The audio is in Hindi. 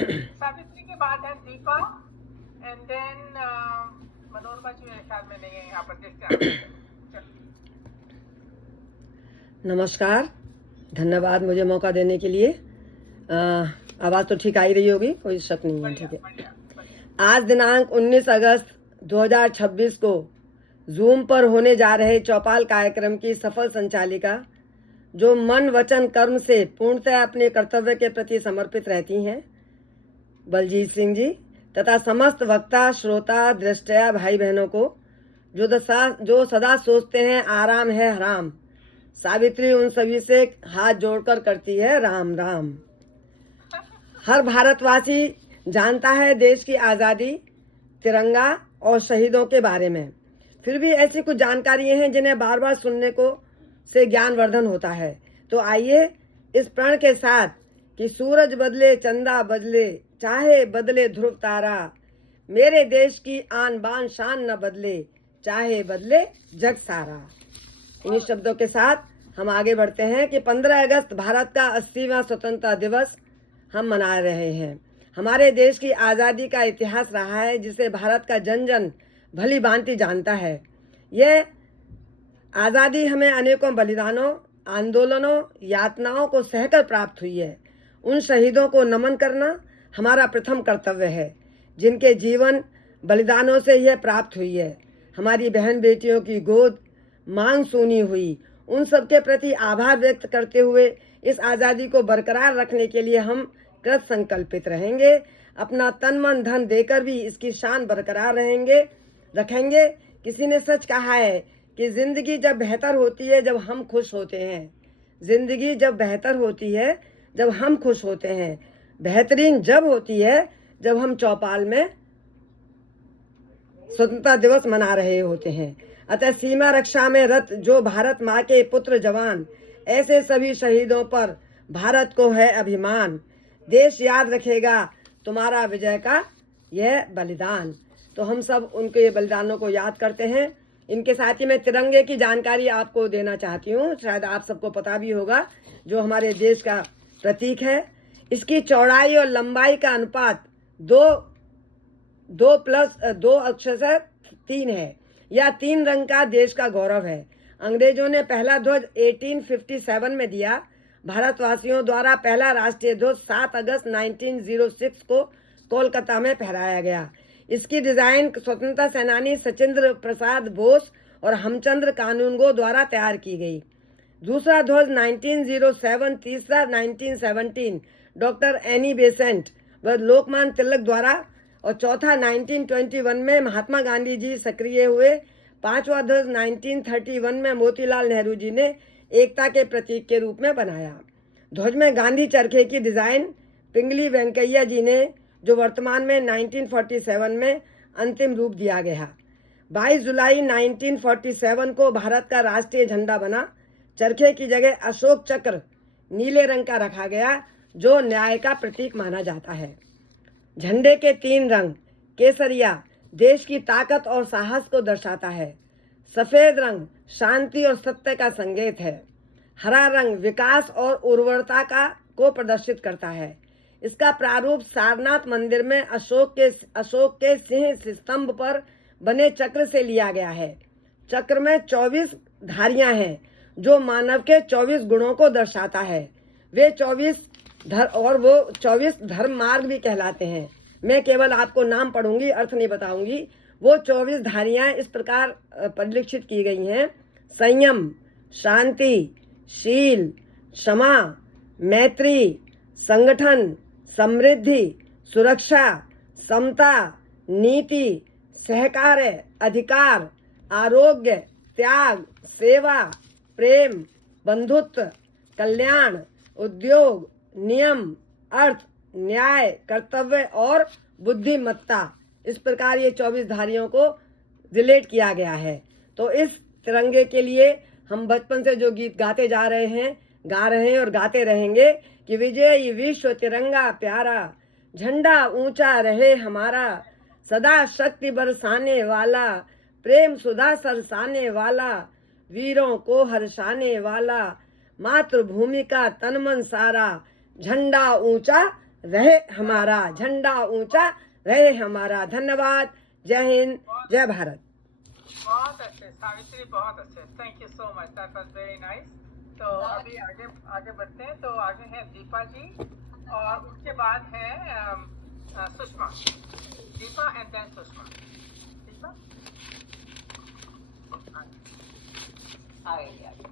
सावित्री के बाद है दीपा एंड देन मनोरमा जी मेरे ख्याल में नहीं है यहाँ पर देखते हैं। नमस्कार, धन्यवाद मुझे मौका देने के लिए। आवाज़ तो ठीक आ ही रही होगी, कोई शक नहीं है। ठीक है। आज दिनांक 19 अगस्त 2026 को जूम पर होने जा रहे चौपाल कार्यक्रम की सफल संचालिका, जो मन वचन कर्म से पूर्णतः अपने कर्तव्य के प्रति समर्पित रहती हैं, बलजीत सिंह जी, तथा समस्त वक्ता, श्रोता, दृष्टया भाई बहनों को जो सदा सोचते हैं आराम है हराम, सावित्री उन सभी से हाथ जोड़कर करती है राम राम। हर भारतवासी जानता है देश की आज़ादी, तिरंगा और शहीदों के बारे में, फिर भी ऐसी कुछ जानकारियां हैं जिन्हें बार बार सुनने को से ज्ञानवर्धन होता है। तो आइए इस प्रण के साथ कि सूरज बदले चंदा बदले, चाहे बदले ध्रुव तारा, मेरे देश की आन बान शान न बदले, चाहे बदले जग सारा। इन्हीं शब्दों के साथ हम आगे बढ़ते हैं कि 15 अगस्त भारत का 80वां स्वतंत्रता दिवस हम मना रहे हैं। हमारे देश की आज़ादी का इतिहास रहा है जिसे भारत का जन जन भली भांति जानता है। यह आज़ादी हमें अनेकों बलिदानों, आंदोलनों, यातनाओं को सहकर प्राप्त हुई है। उन शहीदों को नमन करना हमारा प्रथम कर्तव्य है जिनके जीवन बलिदानों से यह प्राप्त हुई है। हमारी बहन बेटियों की गोद मांग सूनी हुई, उन सब के प्रति आभार व्यक्त करते हुए इस आज़ादी को बरकरार रखने के लिए हम कृत संकल्पित रहेंगे। अपना तन मन धन देकर भी इसकी शान बरकरार रखेंगे। किसी ने सच कहा है कि जिंदगी जब बेहतर होती है जब हम खुश होते हैं। जिंदगी जब बेहतर होती है जब हम खुश होते हैं। बेहतरीन जब होती है जब हम चौपाल में स्वतंत्रता दिवस मना रहे होते हैं। अतः सीमा रक्षा में रत जो भारत माँ के पुत्र जवान, ऐसे सभी शहीदों पर भारत को है अभिमान। देश याद रखेगा तुम्हारा विजय का यह बलिदान। तो हम सब उनके बलिदानों को याद करते हैं। इनके साथ ही मैं तिरंगे की जानकारी आपको देना चाहती हूँ, शायद आप सबको पता भी होगा, जो हमारे देश का प्रतीक है। इसकी चौड़ाई और लंबाई का अनुपात 2+2 अक्षर से 3 है। यह 3 रंग का देश का गौरव है। अंग्रेजों ने पहला ध्वज 1857 में दिया। भारतवासियों द्वारा पहला राष्ट्रीय ध्वज 7 अगस्त 1906 को कोलकाता में फहराया गया। इसकी डिजाइन स्वतंत्रता सेनानी सचिंद्र प्रसाद बोस और हमचंद्र कानूनगो द्वारा तैयार की गई। दूसरा ध्वज 1907, तीसरा 1917 डॉक्टर एनी बेसेंट व लोकमान्य तिलक द्वारा, और चौथा 1921 में महात्मा गांधी जी सक्रिय हुए। पांचवा ध्वज 1931 में मोतीलाल नेहरू जी ने एकता के प्रतीक के रूप में बनाया। ध्वज में गांधी चरखे की डिजाइन पिंगली वेंकैया जी ने, जो वर्तमान में 1947 में अंतिम रूप दिया गया। 22 जुलाई 1947 को भारत का राष्ट्रीय झंडा बना। चरखे की जगह अशोक चक्र नीले रंग का रखा गया, जो न्याय का प्रतीक माना जाता है। झंडे के 3 रंग, केसरिया देश की ताकत और साहस को दर्शाता है। सफेद रंग शांति और सत्य का संकेत है। हरा रंग विकास और उर्वरता को प्रदर्शित करता है। इसका प्रारूप सारनाथ मंदिर में अशोक के सिंह स्तंभ पर बने चक्र से लिया गया है। चक्र में 24 धारियां हैं, जो मानव के 24 गुणों को दर्शाता है। वे 24 धर्म मार्ग भी कहलाते हैं। मैं केवल आपको नाम पढ़ूंगी, अर्थ नहीं बताऊंगी। वो 24 धारियां इस प्रकार परिलक्षित की गई हैं: संयम, शांति, शील, क्षमा, मैत्री, संगठन, समृद्धि, सुरक्षा, समता, नीति, सहकार्य, अधिकार, आरोग्य, त्याग, सेवा, प्रेम, बंधुत्व, कल्याण, उद्योग, नियम, अर्थ, न्याय, कर्तव्य और बुद्धिमत्ता। इस प्रकार ये 24 धारियों को रिलेट किया गया है। तो इस तिरंगे के लिए हम बचपन से जो गीत गाते जा रहे हैं, गा रहे हैं और गाते रहेंगे कि विजय विश्व तिरंगा प्यारा, झंडा ऊंचा रहे हमारा, सदा शक्ति बरसाने वाला, प्रेम सुधा सरसाने वाला, वीरों को हर्षाने वाला, मातृभूमि का तन मन सारा, झंडा ऊंचा रहे हमारा झंडा ऊंचा, रहे हमारा। धन्यवाद। जय हिंद, जय भारत। बहुत अच्छे सावित्री, बहुत अच्छे, thank you so much, that was very nice. तो अभी आगे आगे बढ़ते हैं। तो आगे है दीपा जी और उसके बाद है सुषमा। Deepa and then Sushma. दीपा आ गई।